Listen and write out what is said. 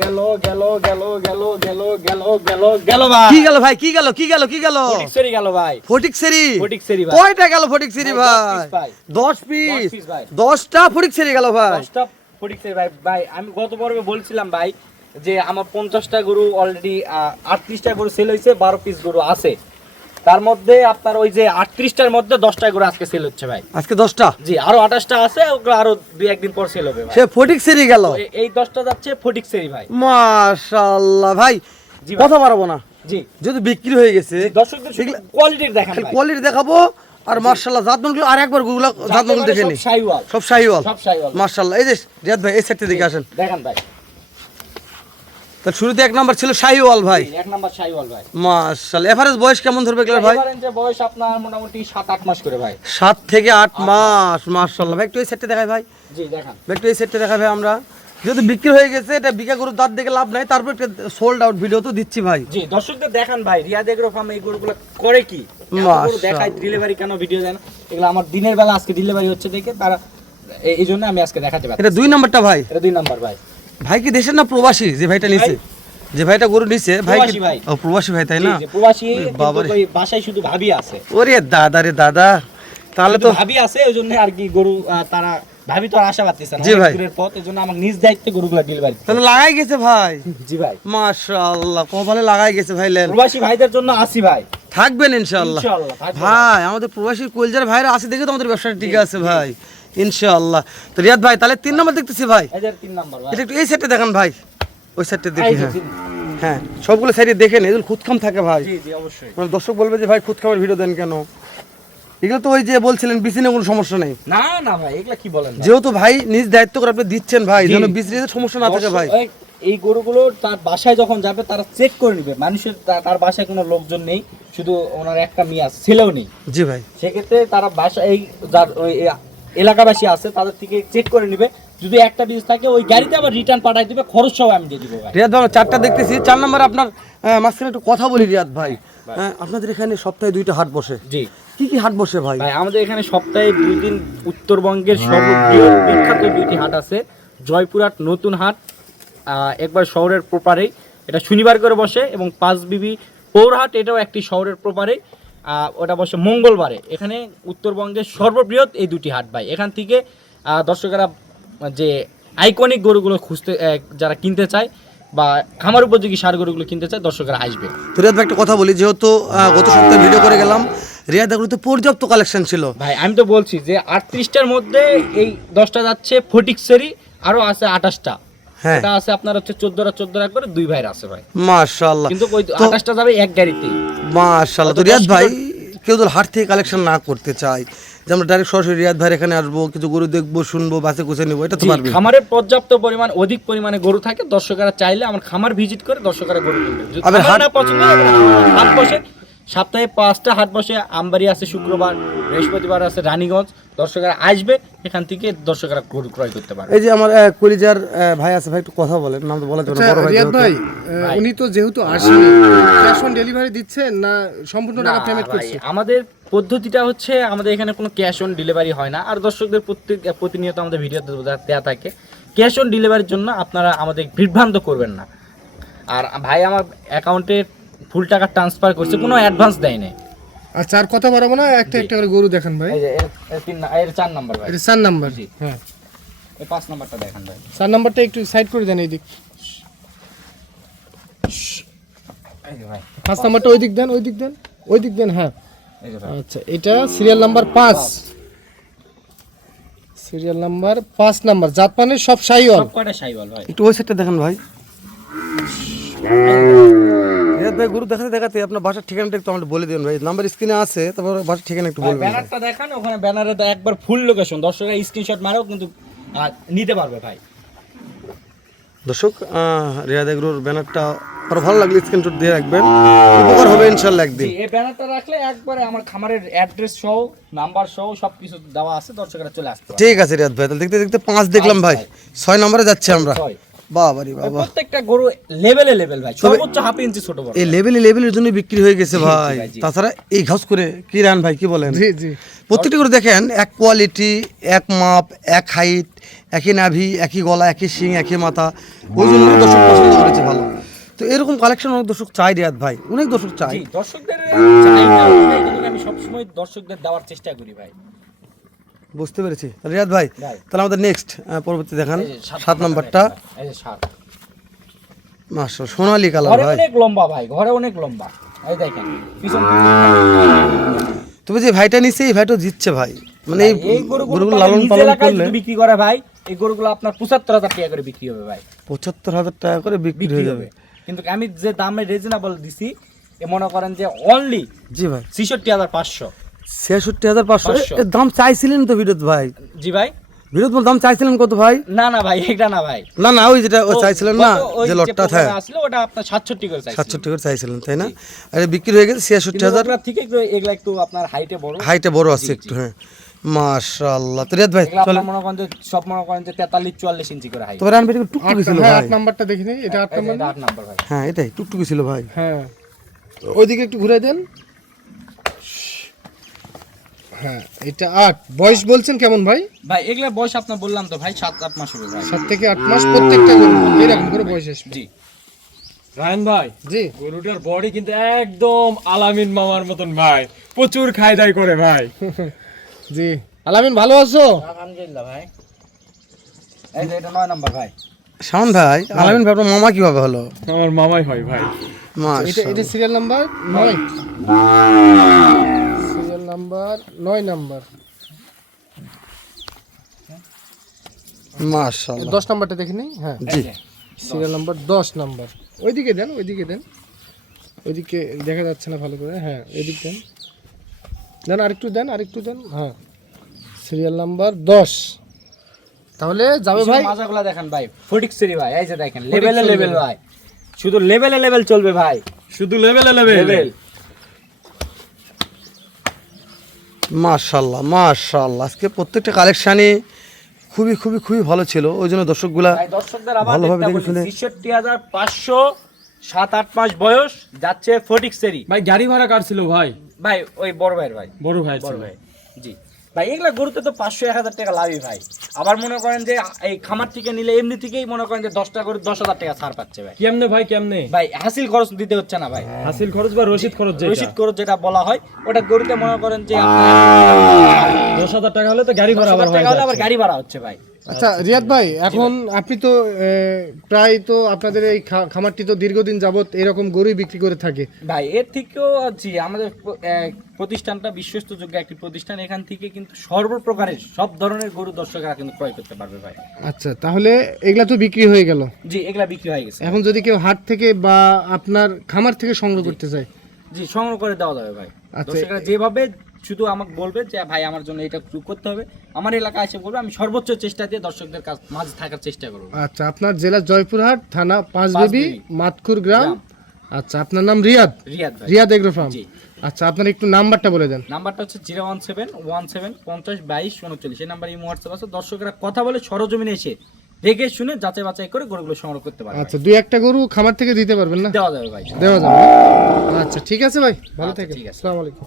গেল গেল গেল গেল গেল গেল গেল গেল ভাই কি গেল ভাই, কি গেল কি গেল কি গেল? ফটিকছড়ি গেল ভাই, ফটিকছড়ি ফটিকছড়ি ভাই। কয়টা গেল ফটিকছড়ি ভাই? 10 পিস 10টা ফটিকছড়ি গেল ভাই। 10টা ফটিকছড়ি ভাই। ভাই আমি গত পর্বে বলছিলাম ভাই যে আমার 50টা গরু অলরেডি 38টা গরু সেল হয়েছে, 12 পিস গরু আছে। তার মধ্যে আপনার ওই যে 38টার মধ্যে 10টা গরু আজকে সেল হচ্ছে ভাই। আজকে 10টা? জি, আরো 28টা আছে, ওগুলো আরো 2-1 দিন পর সেল হবে ভাই। সে ফটিকছড়ি গেল, এই 10টা যাচ্ছে ফটিকছড়ি ভাই। মাশাআল্লাহ ভাই। জি কথা বাড়াবো না, জি যদি বিক্রি হয়ে গেছে দর্শকদের কোয়ালিটির দেখান ভাই। কোয়ালিটি দেখাবো আর মাশাআল্লাহ জাতমানগুলো আর একবার গুগলা জাতমানগুলো দেখে নি। সব শাইওয়াল, সব শাইওয়াল, সব শাইওয়াল মাশাআল্লাহ। এই যে রিয়াদ ভাই এই সাইডে দিকে আসেন, দেখান ভাই। তার শুরুতে এক নাম্বার ছিল শাইওয়াল ভাই, এক নাম্বার শাইওয়াল ভাই। মাশাআল্লাহ। এভারেজ বয়স কেমন ধরবে এগুলার ভাই? এভারেজ বয়স আপনার মোটামুটি 7-8 মাস করে ভাই। 7 থেকে 8 মাস, মাশাআল্লাহ ভাই। একটু এই সাইডে দেখাই ভাই, জি দেখান একটু এই সাইডে দেখাই ভাই। আমরা যেহেতু বিক্রি হয়ে গেছে, এটা বিকা গরুর দাঁত দেখে লাভ নাই, তারপর একটা সোল্ড আউট ভিডিও তো দিচ্ছি ভাই। জি দর্শকদের দেখান ভাই, রিয়াদ এগ্রো ফার্ম এই গরুগুলো করে কি, গরু দেখায়, ডেলিভারি কেন ভিডিও দেন, এগুলো আমার দিনের বেলা আজকে ডেলিভারি হচ্ছে দেখে তারা, এই জন্য আমি আজকে দেখাতে পারি। এটা 2 নাম্বারটা ভাই। এটা 2 নাম্বার ভাই। ভাই কি দেশের না প্রবাসী যে ভাইটা নিছে, যে ভাইটা গরু নিছে ভাই? প্রবাসী ভাই। ও প্রবাসী ভাই, তাই না? জি প্রবাসী, বাবারে। কিন্তু ওই বাসায় শুধু ভাবি আছে। ওরে দাদা রে দাদা, তাহলে তো ভাবি আছে, ওই জন্য আর কি গরু তারা ভাবি তো আর আশা পাচ্ছেন না, জি ভাই। দূরের পথ, এই জন্য আমার নিজ দায়িত্বে গরুগুলো ডেলিভারি। তাহলে লাগাই গেছে ভাই। জি ভাই, মাশাআল্লাহ, কপালে লাগাই গেছে ভাই। লেন প্রবাসী ভাইদের জন্য আসি ভাই, থাকবেন ইনশাআল্লাহ। ইনশাআল্লাহ থাকবো ভাই আমাদের প্রবাসী কলজার ভাইরা আছে দেখে তো আমাদের ব্যবসাটা ঠিক আছে ভাই, ইনশাআল্লাহ। তো রিয়াদ ভাই তাহলে 3 নাম্বার দেখতেছি ভাই। এদের 3 নাম্বার ভাই। এটা একটু এই সাইডে দেখান ভাই, ওই সাইডে এই দেখি। যে হ্যাঁ হ্যাঁ, সবগুলো সাইডে দেখেন, এগুলো খুদখাম থাকে ভাই। জি জি অবশ্যই। মানে দর্শক বলবে যে ভাই খুদখামের ভিডিও দেন কেন? এগুলো তো ওই যে বলছিলেন বিসিনে কোনো সমস্যা নেই, না না ভাই, এগুলা কি বলেন ভাই? যেহেতু ভাই নিজ দায়িত্ব করে আপনি দিচ্ছেন ভাই, জি। যেন বিসিনে সমস্যা না থাকে ভাই। এই গরুগুলো তার বাসায় যখন যাবে তারা চেক করে নিবে, মানুষের তার বাসায় কোনো লোকজন নেই, শুধু ওনার একটা মেয়ে আছে, ছেলেও নেই। জি ভাই। সেক্ষেত্রে তারা বাসা এই যার ওই এলাকাবাসী আছে তাদের থেকে চেক করে নিবে, যদি একটা বীজ থাকে ওই গাড়িতে আবার রিটার্ন পাঠাই দিবে, খরচ সহ আমি দিয়ে দিব ভাই। রিয়াদ ভাই 4টা দেখতেছি, 4 নাম্বার আপনার মাঝখানে একটু কথা বলি রিয়াদ ভাই। আপনাদের এখানে সপ্তাহে 2টা হাট বসে, জি কি কি হাট বসে ভাই? ভাই আমাদের এখানে সপ্তাহে 2 দিন উত্তরবঙ্গের সর্ববৃহৎ বিখ্যাত 2টি হাট আছে। জয়পুরহাট নতুন হাট, একবার শহরের প্রপারেই, এটা শনিবার করে বসে, এবং পাঁচবিবি পৌরহাট, এটাও একটি শহরের প্রপারেই, ওটা বসে মঙ্গলবারে। এখানে উত্তরবঙ্গের সর্ববৃহৎ এই 2টি হাট ভাই। এখান থেকে দর্শকেরা যে আইকনিক গরুগুলো খুঁজতে, যারা কিনতে চায় বা খামার উপযোগী সার গরুগুলো কিনতে চায়, দর্শকেরা আসবে। তো রিয়াদ ভাই একটা কথা বলি, যেহেতু গত সপ্তাহে ভিডিও করে গেলাম, রিয়াদ এগুলোতে পর্যাপ্ত কালেকশন ছিল ভাই। আমি তো বলছি যে 38টার মধ্যে এই 10টা যাচ্ছে ফটিকছড়ি, আরো আছে 28টা। হ্যাঁ। এটা আছে আপনার হচ্ছে 14 করে 2 ভাইয়ের আছে ভাই, মাশাআল্লাহ। কিন্তু ওই 28টা যাবে এক গাড়িতেই। মাশাআল্লাহ। তো রিয়াদ ভাই কেউ যদি হাট থেকে কালেকশন না করতে চায়, যে আমরা ডাইরেক্ট সরাসরি রিয়াদ ভাইয়ের এখানে আসবো, কিছু গরু দেখবো, শুনবো, বাসে কুচে নেবো, এটা তো পারবে? খামারে পর্যাপ্ত পরিমাণ, অধিক পরিমাণে গরু থাকে, দর্শকেরা চাইলে আমার খামার ভিজিট করে দর্শকেরা গরু কিনবে। যদি আবার খামার না পছন্দ হয়, হাট বসে সপ্তাহে 5টা হাট বসে। আমবাড়ি আছে শুক্রবার, বৃহস্পতিবার আছে রানীগঞ্জ। দর্শকেরা আসবে, এখান থেকে দর্শকেরা গরু ক্রয় করতে পারবে। এই যে আমার কলিজার ভাই আছে ভাই, একটু কথা বলেন, নাম তো বলা যাবে না, বড় ভাই রিয়াদ যেহেতু। ভাই, উনি তো যেহেতু আসেনি, ক্যাশ অন ডেলিভারি দিচ্ছেন না সম্পূর্ণ টাকা না পেমেন্ট ভাই, করছে? আমাদের পদ্ধতিটা হচ্ছে, আমাদের এখানে কোনো ক্যাশ অন ডেলিভারি হয় না। আর দর্শকদের প্রতিনিয়ত আমাদের ভিডিও দেওয়া থাকে, ক্যাশ অন ডেলিভারির জন্য আপনারা আমাদের বিভ্রান্ত করবেন না। আর ভাই আমার অ্যাকাউন্টে ফুল টাকা ট্রান্সফার করছে, কোনো অ্যাডভান্স দেয় নাই। আচ্ছা, আর কথা বাড়াবো না, একটা একটা করে গরু দেখান ভাই। এই যে এর 4 নাম্বার ভাই, এটা 4 নাম্বার। জি। হ্যাঁ, এই 5 নাম্বারটা দেখেন ভাই। 4 নাম্বারটা একটু সাইড করে দেন এই দিক। এই যে ভাই, 5 নাম্বারটা ওই দিক দেন, ওই দিক দেন, ওই দিক দেন। হ্যাঁ এই যে ভাই, আচ্ছা, এটা serial number 5, serial number 5 number. জাত মানে সব শাহিওয়াল। সব কয়টা শাইওয়াল ভাই। একটু ওই সাইডটা দেখেন ভাই। রিয়াদ ভাই গরু দেখাতে দেখাতে আপনার বাসার ঠিকানাটা একটু আমাকে বলে দিন ভাই, নাম্বার স্ক্রিনে আছে, তারপর বাসার ঠিকানা একটু বলবেন ভাই। ব্যানারটা দেখান, ওখানে ব্যানারে তো একবার ফুল লোকেশন, দর্শকরা স্ক্রিনশট মারেও কিন্তু নিতে পারবে ভাই। দর্শক রিয়াদ এগ্রোর ব্যানারটা আরো ভালো লাগলে স্ক্রিনশট দিয়ে রাখবেন, উপকার হবে ইনশাআল্লাহ একদিন। এই ব্যানারটা রাখলে একবারে আমার খামারের অ্যাড্রেস সহ, নাম্বার সহ সবকিছু দেওয়া আছে, দর্শকরা চলে আসতে পারবে। ঠিক আছে রিয়াদ ভাই, তাহলে দেখতে দেখতে 5 দেখলাম ভাই, 6 নম্বরে যাচ্ছি আমরা। 6 বাবারি বাবা, প্রত্যেকটা গরু লেভেল ভাই, সর্বোচ্চ হাফ ইঞ্চি ছোট বড়। এই লেভেলের জন্য বিক্রি হয়ে গেছে ভাই। ভাই, জি। তাছাড়া এই ঘাস করে কি রান ভাই, কি বলেন? জি জি। প্রত্যেকটি করে দেখেন এক কোয়ালিটি, এক মাপ, এক হাইট, একই নাভি, একই গলা, একই শিং, একই মাথা, ওই জন্য দর্শক পছন্দ করেছে ভালো। তো এরকম কালেকশন অনেক দর্শক চাই রিয়াদ ভাই, অনেক দর্শক চাই। জি, দর্শকদের চাহিদা অনুযায়ী কিন্তু আমি সবসময় দর্শকদের দেওয়ার চেষ্টা করি ভাই। বুঝতে পেরেছি রিয়াদ ভাই। ভাই। তাহলে আমাদের নেক্সট পরবর্তী দেখান এই যে 7 নাম্বারটা। এই যে 7 মাশাআল্লাহ সোনালী কালার ঘরে ভাই। অনেক লম্বা ভাই, ঘরে অনেক লম্বা। এই দেখেন পিছন তবে যে ভাইটা নিছে এই ভাইটা জিতছে ভাই, মানে এই এই গরুগুলো লালন নিজ পালন এলাকায় করলে যদি বিক্রি করে ভাই, এই গরুগুলো আপনার ৭৫,০০০ টাকা করে বিক্রি হবে ভাই, ৭৫,০০০ টাকা করে বিক্রি বিক্রি হয়ে হবে। যাবে। কিন্তু আমি যে দামে রিজনেবল দিছি, এ মনে করেন যে অনলি জি ভাই ৬৬,৫০০। ৬৬,৫০০ 500 এর দাম চাইছিলেন তো বিরোধ ভাই? জি ভাই। বিরোধ বল দাম চাইছিলেন কত ভাই? না না ভাই, এটা না ভাই, না না ওই যেটা ও চাইছিলেন না, ওই যে লটটা থাকে প্রোগ্রামে আসলো ওটা আপনার ৬৭ করে চাইছি। ৬৭ করে চাইছিলেন তাই না? আর এ বিক্রি হয়ে গেছে ৬৬,০০০। আপনার থেকে একটু এগুলা একটু আপনার হাইটে বড়, হাইটে বড় আছে একটু, হ্যাঁ মাশাআল্লাহ। তো রিয়াদ ভাই এগুলা চলে আপনার মনে করেন যে সব মনে করেন যে 43-44 ইঞ্চি করে হাইট। তবে রান ভাই টুকটুকি ছিল হ্যাঁ ভাই। 8 নাম্বারটা দেখি নেই, এটা 8 নাম্বার। এটা 8 নাম্বার ভাই। হ্যাঁ এটাই টুকটুকি ছিল ভাই। হ্যাঁ ওইদিকে একটু ঘুরে দেন। হ্যাঁ এটা 8। বয়স বলছেন কেমন ভাই? ভাই এগুলা বয়স আপনার বললাম তো ভাই 7-8 মাস হবে ভাই। 7 থেকে 8 মাস প্রত্যেকটা গরু এরকম করে বয়স আসবে। জি রায়ন ভাই, জি গরুটার বডি কিন্তু একদম আলামিন মামার মতন ভাই, প্রচুর খাই দাই করে ভাই। জি আলামিন ভালো আছো? আলহামদুলিল্লাহ ভাই। এই যে এটা 9 নাম্বার ভাই। শাওন ভাই আলামিন ভাই আপনার মামা কিভাবে হলো? আমার মামাই হয় ভাই। এটা মাশাআল্লাহ serial number 9। Serial number 9 number. মাশাআল্লাহ 10 নাম্বারটা দেখি নেই। হ্যাঁ জি সিরিয়াল নাম্বার 10 নাম্বার। ওইদিকে দেন, ওইদিকে দেন, ওইদিকে দেখা যাচ্ছে না ভালো করে। হ্যাঁ এদিক দেন, দেন আরেকটু দেন, আরেকটু দেন। হ্যাঁ সিরিয়াল নাম্বার 10। তাহলে যাবে ভাই। মাজাগুলা দেখেন ভাই, ফটিক সেরি ভাই। এই যে দেখেন লেভেলে লেভেল ভাই, শুধু লেভেলে লেভেল চলবে ভাই, শুধু লেভেলে লেভেল। লেভেল। মাশাআল্লাহ মাশাআল্লাহ আজকে প্রত্যেকটা কালেকশনই খুবই খুবই খুবই ভালো ছিল, ওই জন্য দর্শকগুলা ভাই দর্শকদের আবার ভালোভাবে দেখতে দেখে বলি, শুনে ৬৬,৫০০, ৭-৮ মাস বয়স, যাচ্ছে ফটিক সেরি ভাই গাড়ি ভাড়া কার ছিল ভাই? ভাই, ওই বড় ভাইয়ের ভাই, বড় ভাই বড় ছিল। ভাই। জি ভাই এগুলা গরুতে তো ৫০০-১,০০০ টাকা লাভই ভাই। আবার মনে করেন যে এই খামার থেকে নিলে এমনি থেকেই মনে করেন যে 10টা করে ১০,০০০ টাকা ছাড় পাচ্ছে ভাই। কেমনে ভাই কেমনে? ভাই হাসিল খরচ দিতে হচ্ছে না ভাই, হাসিল খরচ বা রসিদ খরচ যেটা, রসিদ খরচ যেটা বলা হয় ওটা গরুতে মনে করেন যে আপনার ১০,০০০ টাকা হলে তো গাড়ি ভাড়া আবার ১০,০০০ হয়ে টাকা হলে আবার যাচ্ছে। গাড়ি ভাড়া হচ্ছে ভাই। আচ্ছা রিয়াদ ভাই, এখন আপনি তো প্রায় তো আপনাদের এই খামারটি তো দীর্ঘদিন যাবত এরকম গরুই বিক্রি করে থাকে। ভাই এর থেকেও জি আমাদের প্রতিষ্ঠানটা বিশ্বস্তযোগ্য একটি প্রতিষ্ঠান, এখান থেকে কিন্তু সর্বপ্রকারের সব ধরনের গরু দর্শকরা কিন্তু ক্রয় করতে পারবে ভাই। আচ্ছা তাহলে এগুলা তো বিক্রি হয়ে গেল। জি এগুলা বিক্রি হয়ে গেছে। এখন যদি কেউ হাট থেকে বা আপনার খামার থেকে সংগ্রহ করতে চায়, জি সংগ্রহ করে দেওয়া যাবে ভাই। আচ্ছা। দর্শকরা যেভাবে শুধু আমাকে বলবে যে ভাই আমার জন্য এটা করতে হবে, আমার এলাকায় এসে বলবে, আমি সর্বোচ্চ চেষ্টা দিয়ে দর্শকদের কাছ মাঝে থাকার চেষ্টা করবো। আচ্ছা আপনার জেলা জয়পুরহাট, থানা পাঁচবিবি, মাতকুর গ্রাম। আচ্ছা আপনার নাম রিয়াদ? রিয়াদ ভাই। Riyad agro farm. জি। আচ্ছা আপনার একটু নাম্বারটা বলে দেন। নাম্বারটা হচ্ছে 01717502239। এই নাম্বার ইমো হোয়াটসঅ্যাপ আছে, দর্শকরা কথা বলে সরজমিনে এসে দেখে শুনে যাচাই বাছাই করে গরুগুলো সংগ্রহ করতে পারবে। আচ্ছা দুই একটা গরু খামার থেকে দিতে পারবেন না? দেওয়া যাবে ভাই। দেওয়া যাবে। আচ্ছা ঠিক আছে ভাই, ভালো আচ্ছা, থাকেন। ঠিক আছে। আসসালামু আলাইকুম।